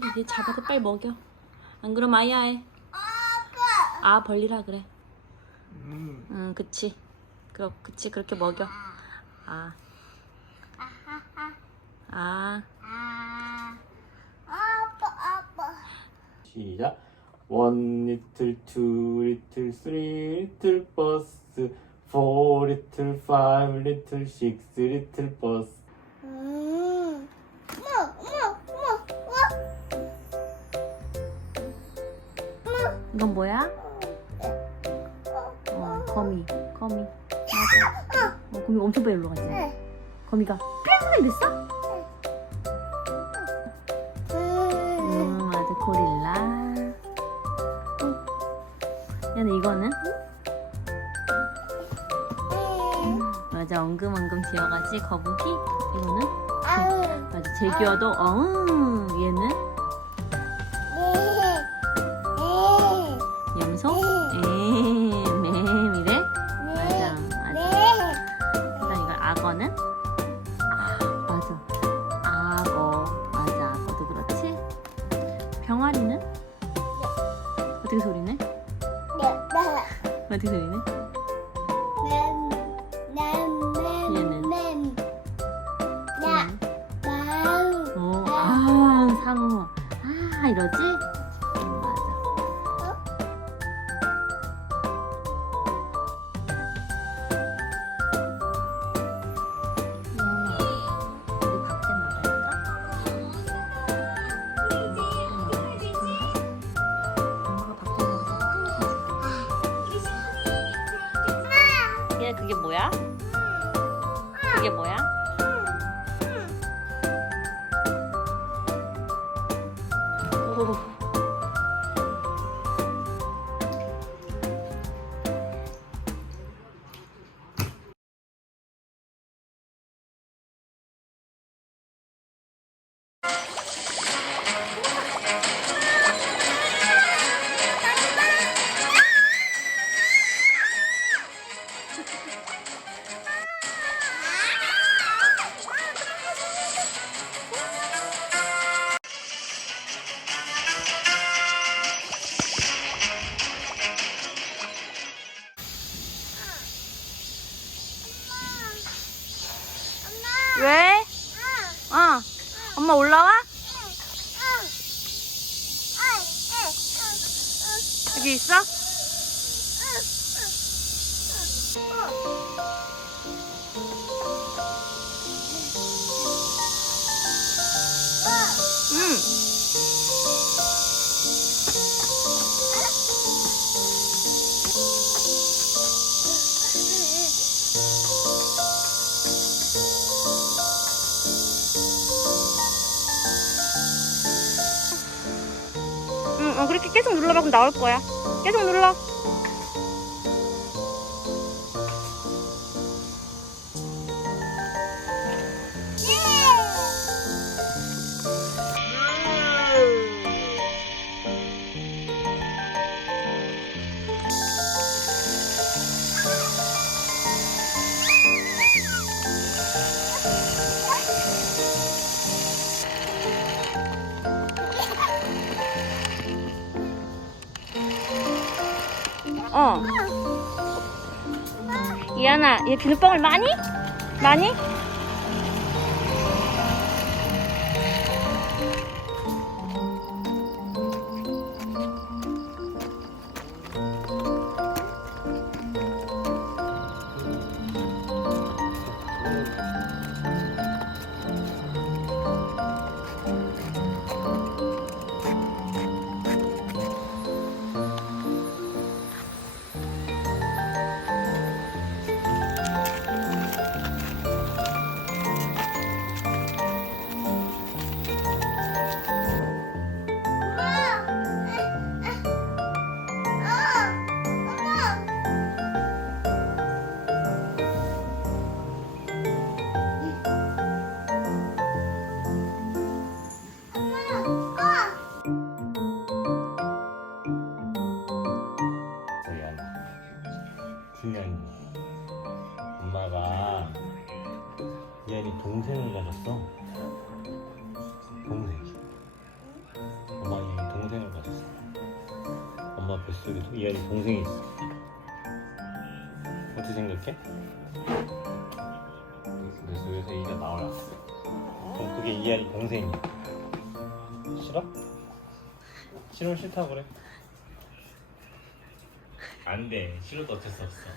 빨리 얘 잡아서 빨리 먹여. 안 그럼 아야 해. 아 벌리라 그래. 음. 응 그치. 그렇 그치 그렇게 먹여. 아. 아. 시작. One little, two little, three little bus, four little, five little, six little bus. 이건 뭐야? 어 거미 거미. 맞아. 어 거미 엄청 빨리 올라가지. 거미가 뺑 됐어? 음 맞아 고릴라. 어. 얘는 이거는? 맞아 엉금엉금 지어가지 거북이. 이거는? 맞아 제규어도 어 얘는 어떻게 소리네? 어떻게 소리네? 어, 아 상어 아 이러지? 뭐야? 그게 뭐야? 오. 엄마 올라와? 여기 있어? 어, 그렇게 계속 눌러봐. 그럼 나올 거야. 계속 눌러. 어. 이하나, 얘 비눗방울 많이? 많이? 같으면 엄마가 예니 동생을 가졌어. 동생. 엄마 예니 동생을 가졌어. 엄마 뱃속에도 예니 동생이 있어. 어떻게 생각해? 뱃속에서 이가 나와라. 그럼 그게 이하리 동생이야. 싫어? 싫어 싫다 그래. 안 돼. 싫어도 어쩔 수 없어.